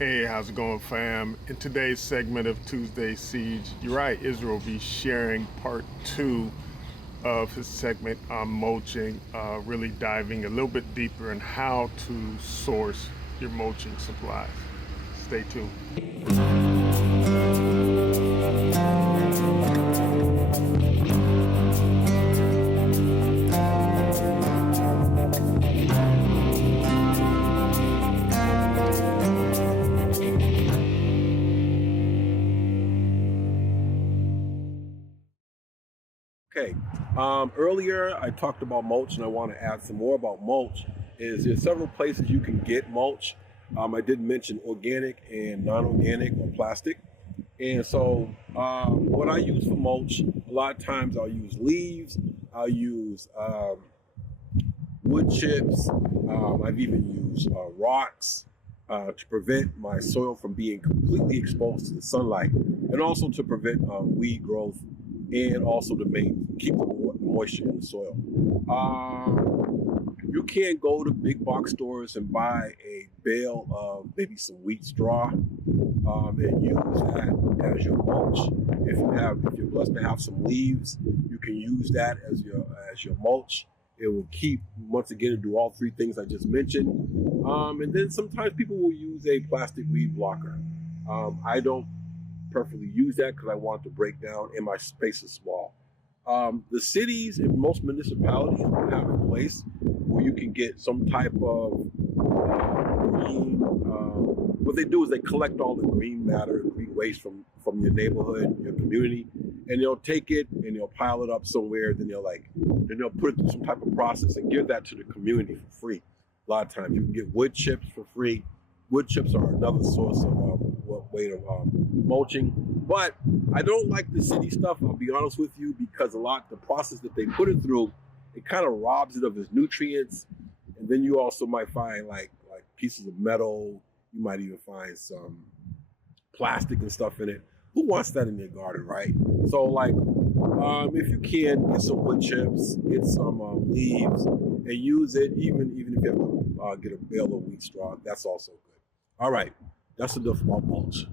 Hey, how's it going, fam? In today's segment of Tuesday Siege, Uriah Israel will be sharing part two of his segment on mulching, really diving a little bit deeper in how to source your mulching supplies. Stay tuned. Okay. Earlier I talked about mulch, and I want to add some more about mulch. There's several places you can get mulch. I did mention organic and non-organic or plastic. And so, what I use for mulch, a lot of times I'll use leaves. I'll use wood chips. I've even used rocks to prevent my soil from being completely exposed to the sunlight, and also to prevent weed growth, and also to keep the moisture in the soil. You can go to big box stores and buy a bale of maybe some wheat straw, and use that as your mulch. If you're blessed to have some leaves, you can use that as your mulch. It will keep, once again, do all three things I just mentioned. And then sometimes people will use a plastic weed blocker. I don't preferably use that because I want to break down and my space is small. The cities and most municipalities will have a place where you can get some type of green. What they do is they collect all the green matter, green waste from your neighborhood, your community, and they'll take it and they'll pile it up somewhere. Then they'll put it through some type of process and give that to the community for free. A lot of times you can get wood chips for free. Wood chips are another source of way of mulching. But I don't like the city stuff, I'll be honest with you, because the process that they put it through, it kind of robs it of its nutrients. And then you also might find like pieces of metal. You might even find some plastic and stuff in it. Who wants that in their garden, right? So if you can, get some wood chips, get some leaves, and use it. Even if you have to get a bale of wheat straw, that's also good. All right, that's enough about mulch.